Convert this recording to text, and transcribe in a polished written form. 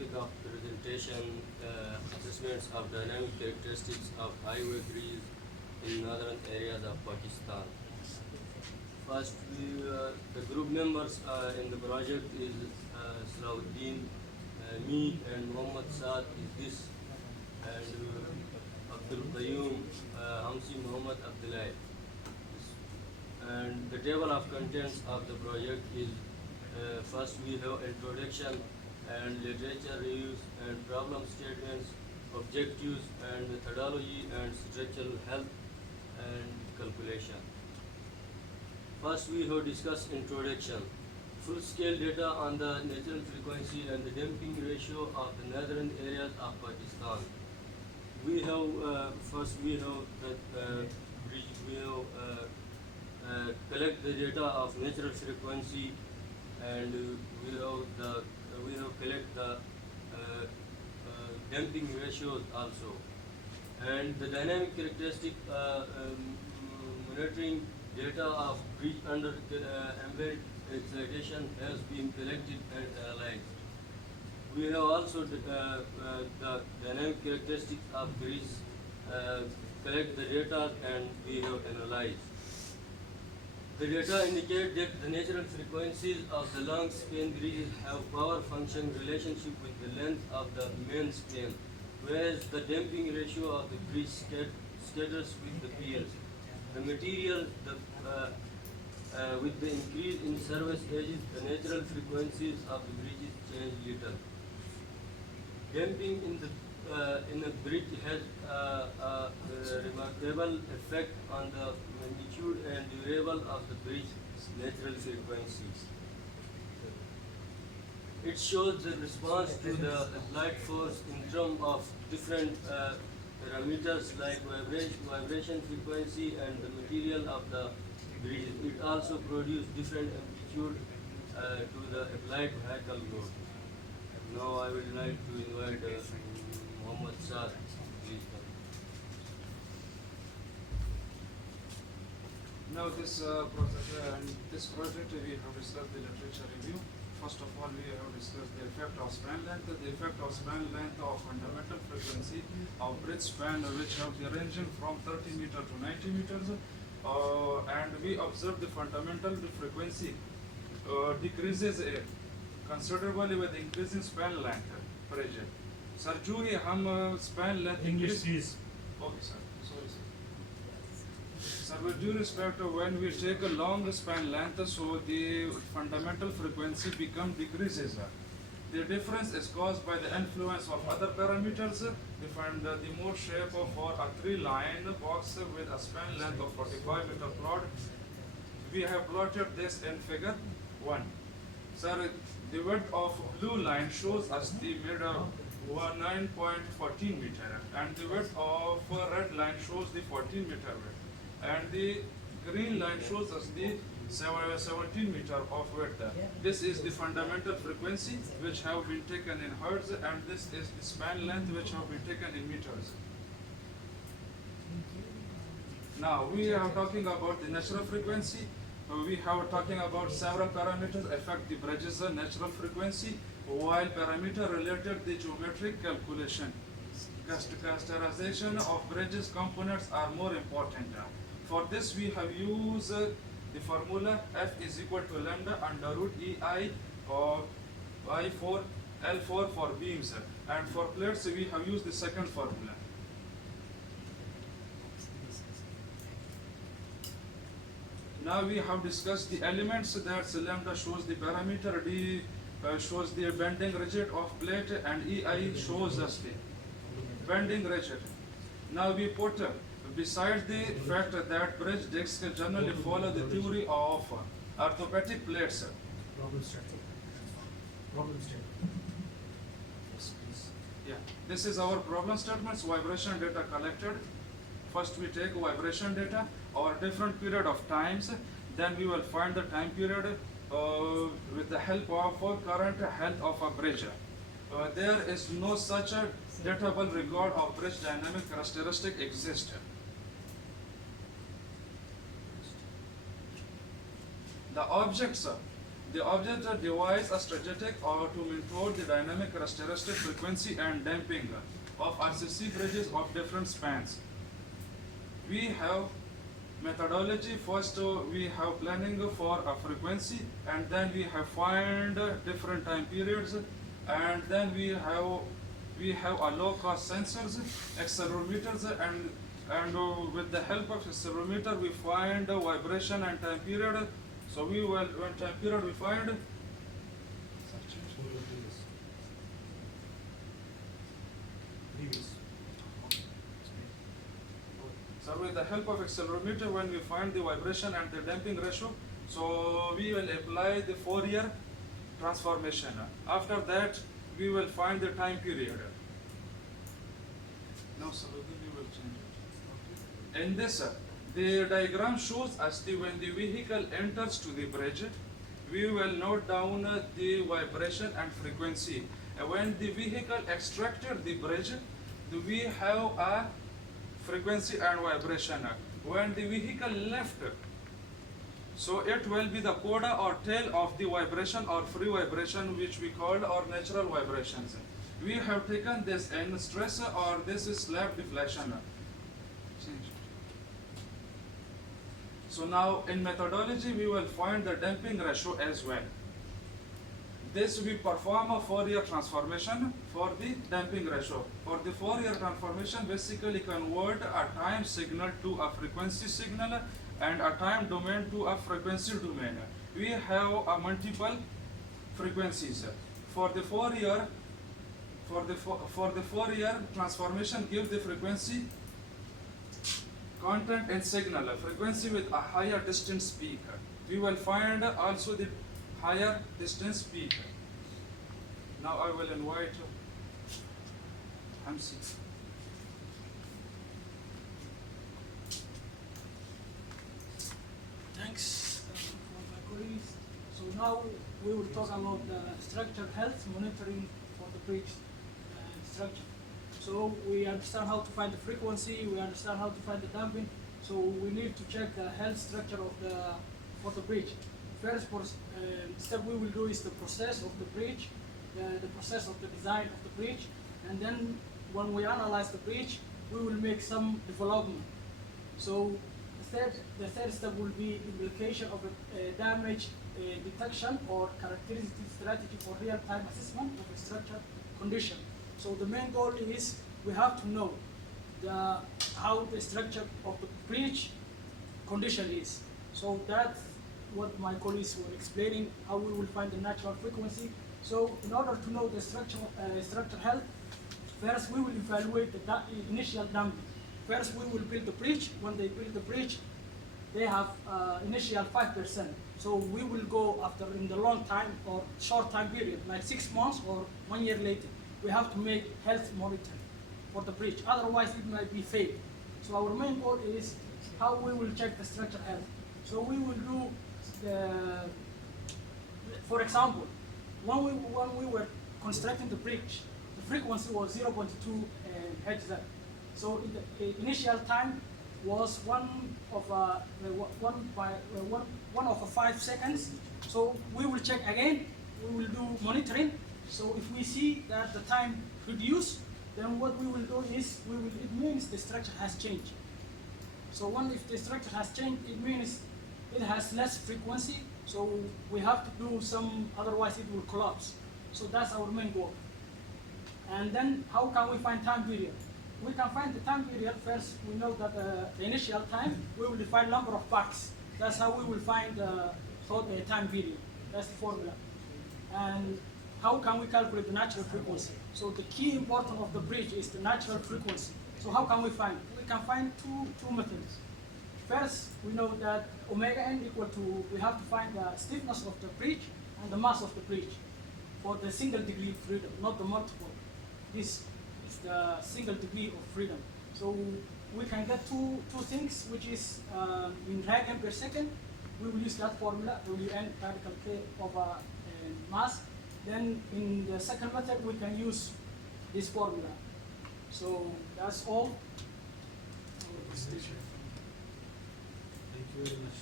topic of presentation assessments of dynamic characteristics of highway bridges in northern areas of Pakistan. First, the group members in the project is Salahuddin, me and Muhammad Saad is this, and Abdul Qayyum, Hamsi Muhammad Abdullah. And the table of contents of the project is first we have introduction and literature reviews and problem statements, objectives and methodology and structural health and calculation. First we have discussed introduction, full-scale data on the natural frequency and the damping ratio of the northern areas of Pakistan. We have first we have collect the data of natural frequency, and we have collect the damping ratios also, and the dynamic characteristic monitoring data of bridge under ambient excitation has been collected and analyzed. We have also the dynamic characteristics of bridge collect the data and we have analyzed. The data indicate that the natural frequencies of the long span bridges have power function relationship with the length of the main span, whereas the damping ratio of the bridge scatters with the piers. The material, with the increase in surface edges, the natural frequencies of the bridges change little. Damping in a bridge has a remarkable effect on the magnitude and durable of the bridge's natural frequencies. It shows the response to the applied force in terms of different parameters like vibration frequency and the material of the bridge. It also produces different amplitude to the applied vehicle load. Now I would like to invite Muhammad Saad. Please come. Now this project we have discussed the literature review. First of all, we have discussed the effect of span length. The effect of span length of fundamental frequency of bridge span, which have the ranging from 30 meters to 90 meters, and we observe the fundamental frequency decreases considerably with increasing span length pressure. Sir, जो ये हम span length English please. Okay, sir. Sorry, sir. Sir, with due respect, when we take a long span length, so the fundamental frequency decreases. The difference is caused by the influence of other parameters. We find the mode shape for a three-line box with a span length of 45 meter plot. We have plotted this in figure 1. Sir, the width of blue line shows us the mid 9.14 meter, and the width of red line shows the 14 meter width, and the green line shows us the 17 meter of width. This is the fundamental frequency which have been taken in hertz, and this is the span length which have been taken in meters. Now we are talking about the natural frequency. We have talking about several parameters affect the bridge's natural frequency, while parameter related the geometric calculation. Characterization of bridges components are more important. For this we have used the formula F is equal to lambda under root EI or I4 L4 for beams, and for plates we have used the second formula. Now we have discussed the elements that lambda shows the parameter, D shows the bending rigid of plate, and EI shows us the bending rigid. Now we put besides the fact that bridge discs generally follow the theory of orthopedic plates. Problem statement. Yes, please. Yeah, this is our problem statements, vibration data collected. First we take vibration data over different period of times, then we will find the time period with the help of current health of a bridge. There is no such a datable record of bridge dynamic characteristic exist. The objects The object device a strategic or to monitor the dynamic characteristic frequency and damping of RCC bridges of different spans. We have methodology. First, we have planning for a frequency, and then we have find different time periods, and then we have a low cost sensors, accelerometers, and with the help of accelerometer we find vibration and time period. So we will when time period we find. Previous. So with the help of accelerometer, when we find the vibration and the damping ratio, so we will apply the Fourier transformation. After that, we will find the time period. Now, so we will change it. In this, the diagram shows us when the vehicle enters to the bridge, we will note down the vibration and frequency. When the vehicle extracted the bridge, we have a frequency and vibration. When the vehicle left, so it will be the coda or tail of the vibration or free vibration, which we called our natural vibrations. We have taken this in stress or this is slab deflection. So now in methodology we will find the damping ratio as well. This we perform a Fourier transformation for the damping ratio. For the Fourier transformation, basically convert a time signal to a frequency signal and a time domain to a frequency domain. We have a multiple frequencies. For the Fourier transformation, give the frequency content and signal, a frequency with a higher distance peak. We will find also the higher distance peak. Now I will invite Hamsi. Thanks for my colleagues. So now we will talk about the structure health monitoring for the bridge structure. So we understand how to find the frequency, we understand how to find the damping. So we need to check the health structure of for the bridge. First step we will do is the process of the bridge, the process of the design of the bridge, and then when we analyze the bridge, we will make some development. So the third step will be implication of a damage detection or characteristic strategy for real-time assessment of a structure condition. So the main goal is we have to know how the structure of the bridge condition is. So that's what my colleagues were explaining, how we will find the natural frequency. So in order to know the structure health, first we will evaluate the initial damping. First we will build the bridge. When they build the bridge, they have initial 5%. So we will go after in the long time or short time period, like 6 months or 1 year later. We have to make health monitoring for the bridge. Otherwise it might be failed. So our main goal is how we will check the structure health. So we will do for example, when we were constructing the bridge, the frequency was 0.2 Hz. So in the initial time was 1/5 seconds. So we will check again. We will do monitoring. So if we see that the time reduced, then what we will do is it means the structure has changed. So if the structure has changed, it means it has less frequency. So we have to do some, otherwise it will collapse. So that's our main goal. And then how can we find time period? We can find the time period. First, we know that the initial time, we will define number of parts. That's how we will find the time period. That's the formula. And how can we calculate the natural frequency? So the key important of the bridge is the natural frequency. So how can we find? We can find two methods. First, we know that omega n equal to, we have to find the stiffness of the bridge and the mass of the bridge for the single degree of freedom, not the multiple. This is the single degree of freedom. So we can get two things, which is in radian per second. We will use that formula, Wn radical k over mass. Then in the second method, we can use this formula. So that's all. Thank you very much.